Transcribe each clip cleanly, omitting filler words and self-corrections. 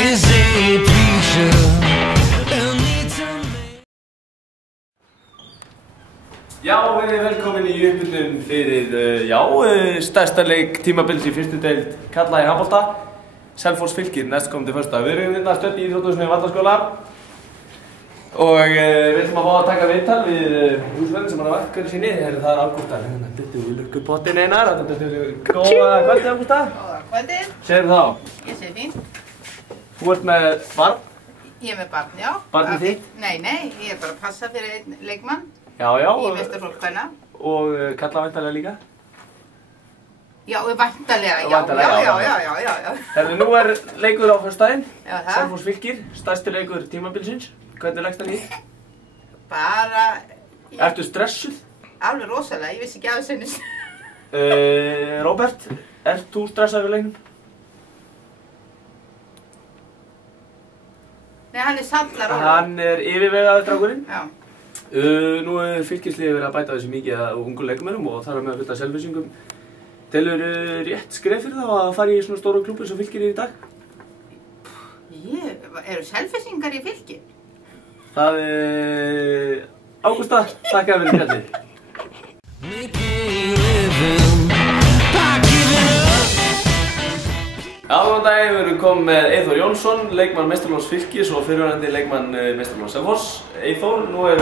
Já, við erum velkomin í uppbytun fyrir, stærsta leik tímabils í fyrstu deild karla í handbolta. Selfoss Fylkir næstkomandi föstudag. Við erum hérna stödd í Íþróttahúsinu í Vallaskóla og við ætlum að fá að taka viðtal við húsverðin sem hann var hverju sinni. Það er Ágústa, hérna dyttu við lukkupottin einar. Góða kvöldi, Ágústa. Góða kvöldi. Segðu þá. Ég segi fín. Þú ert með barn? Ég er með barn, já. Barnið þitt? Nei, ég er bara að passa fyrir einn leikmann. Já. Í meistaraflokk kvenna. Og kalla væntanlega líka? Já, væntanlega, já. Herðu, nú er leikur á föstudaginn. Já, það. Selfoss Fylkir, stærsti leikur tímabilsins. Hvernig leggst það í? Bara... Ertu stressuð? Alveg rosalega, ég vissi ekki af þessu. Róbert, ert þú stressað við leiknum? Nei, hann er sallar og... Hann er yfirvegaður strákurinn. Já. Nú er Fylkisliðið verið að bæta þessu mikið af ungum leikmennum og þar er með að fullt af selfisingum. Telur rétt skref fyrir þá að fara í svona stóra klúbbur sem Fylkir er í dag? Eru selfisingar í Fylki? Það er... Ágústa, takk fyrir spjallið. Góðan daginn, við erum komið með Eyþór Jónsson, leikmann meistaraflokks Fylkis og fyrirverandi leikmann meistaraflokks Selfoss. Eyþór, nú er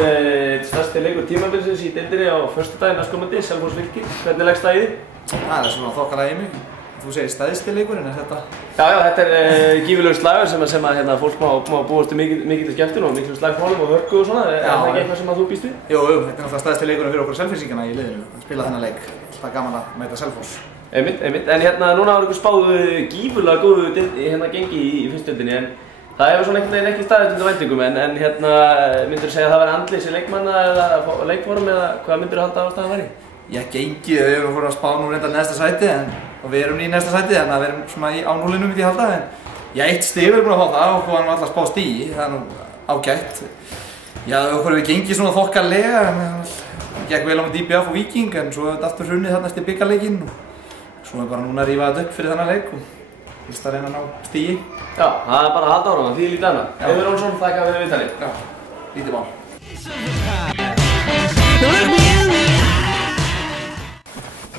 stærsti leikur tímabilsins í deildinni á föstudaginn næstkomandi, Selfoss Fylkir. Hvernig leggst það í þig? Það er svona þokkalega í mig. Þú segir stærsti leikurinn, er þetta? Já, þetta er gífurlegur slagur sem að fólk má búast til mikilli skemmtun og mikilli slagmálum og hörku og svona. Er það ekki eitthvað sem að þú býst við? Jú, þetta er náttúrulega stærsti leikurinn fyrir okkur Selfyssingana í liðinu. Spila þennan leik. Það er gaman að mæta Selfoss. Einmitt. En núna var ykkur spáð gífurlega góðu gengi í fyrstdeildinni en það hefur svona einhvern veginn ekki staðið undir væntingum en myndirðu segja að það væri andleysi leikmanna eða leikform eða hvað myndirðu halda á staðan væri? Já, gengið, við erum fór að spá nú reyndar neðsta sæti og við erum í neðsta sæti þannig að við erum svona á núlinu myndi ég halda en já, 1 stig við erum búin að fá það og hvað hann var alltaf spá stigi, það er nú ágætt. Já, okkur hefur gengið svona þokkalega en gekk vel á með DBF og Víking en svo hefur þetta aftur hrunnið þarna eftir bikarleikinn og svo er bara núna að rífa þetta upp fyrir þennan leik og fyrst að reyna að ná stigi. Já, það er bara að halda ára, því lítið annað. Eyþór Jónsson, þakka fyrir viðtalið. Já, lítið mál.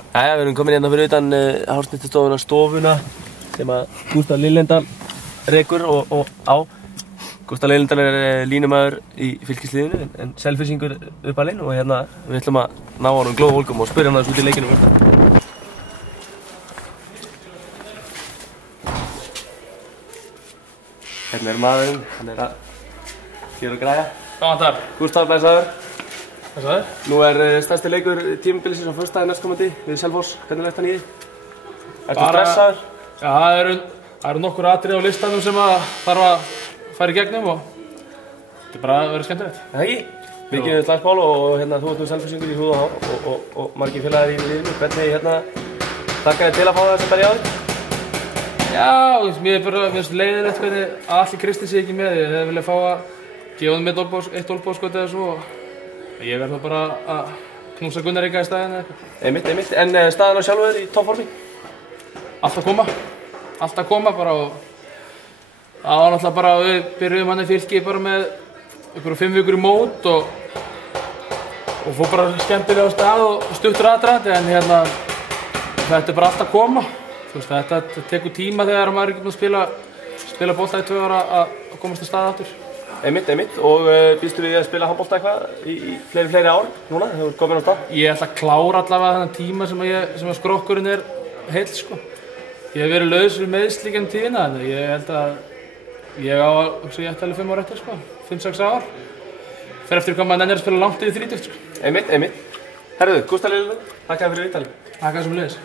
Jæja, við erum komin hérna fyrir utan hársnyrtistofuna sem að Gústav Liljendal rekur og á. Gústav Liljendal er línumæður í Fylkisliðinu en selfissingur uppalinn og hérna við ætlum að ná honum glóðvolgum og spyrja hann aðeins út í leikinu. Hérna er maðurinn, hann er að gera og græja. Hvað vantar? Gústav, blessaður. Blessaður. Nú er stærsti leikur tímabilsins á föstudaginn næstkomandi við Selfoss. Hvernig leggst hann í þig? Ertu stressaður? Já, það eru nokkur atriði á listanum sem að þarf að fara í gegnum og þetta er bara að vera skemmtilegt. Það ekki? Mikið slagsmál og þú ert nú selfissingur í húð og há og margir félagar í liðinu. Hvernig þakka þér til að fá þess að berja á þig? Já, mér finnst leiðilegt hvernig að allir Kristi sé ekki með því. Þeir vilja fá að gefa þeim eitt olnbogaskot eða svo og ég verð þá bara að knúsa Gunnar Ríka í staðinn eða eitthvað. Einmitt. En staðan á sjálfur í toppformi? Alltaf koma bara og það var náttúrulega bara við byrjuðum hann í Fylki bara með einhverjum 5 vikur í mót og fór bara skemmtilega á stað og stuttur aðdragandi en þetta er bara alltaf koma. Þetta tekur tíma þegar maður er ekki búinn að spila bolta í 2 ára að komast á stað aftur. Einmitt. Og býstu við að spila handbolta eitthvað í fleiri ár núna? Hefur komin á stað? Ég ætla að klára allavega þennan tíma sem að skrokkurinn er heill sko. Ég hef verið laus við meiðsli gegnum tíðina en ég held að ég ætti alveg 5 ár eftir sko, 5-6 ár. Fer eftir hvað maður nennir að spila langt yfir 30 sko. Einmitt. Herðu, Gústav Liljendal, þakka þér fyrir viðtalið. Þakka þér sömuleiðis.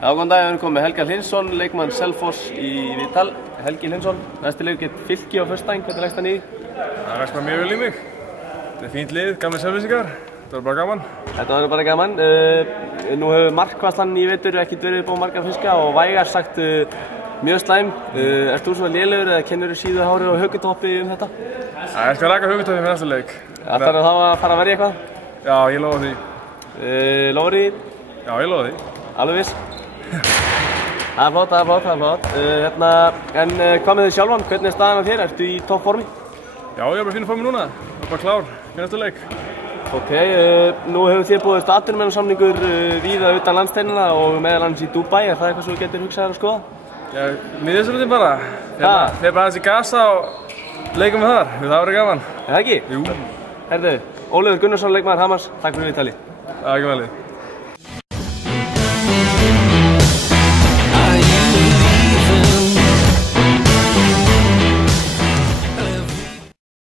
Já, góðan dag, við erum komið með Helga Hlynsson, leikmann Selfoss í viðtal. Helgi Hlynsson, næsti leikur gegn Fylki á föstudaginn, hvernig leggst hann í þig? Það leggst bara mjög vel í mig. Þetta er fínt lið, gamlir selfissingar. Þetta var bara gaman. Þetta var bara gaman. Nú hefur markvarslan í vetur ekkert verið upp á marga fiska og vægast sagt mjög slæm. Ert þú svona lélegur eða kennur þú síðu hárið og höggutoppi þetta? Ég skal raka höggutoppi fyrir næsta leik. Ætlarðu þá að fara að verja eitthvað? Já, ég lofa því. Lofar því? Já, ég lofa því. Alveg viss? Það er flott. En hvað með þig sjálfan? Hvernig er staðan á þér? Ertu í toppformi? Já, ég er bara fínu formi núna. Það er bara klár fyrir næsta leik. Ok, nú hefur þér boðist atvinnumannasamningur víða utan landsteinana og meðal annars í Dubai. Er það eitthvað sem þú getur hugsað þér að skoða? Já, miðjusturinn bara. Þeir bara aðeins í gasa og leikum við þar. Það verður gaman. Er það ekki? Jú. Herðu, Ólafur Gunnarsson, leikmaður Hamars, takk fyrir viðtalið. Það er ekki velið.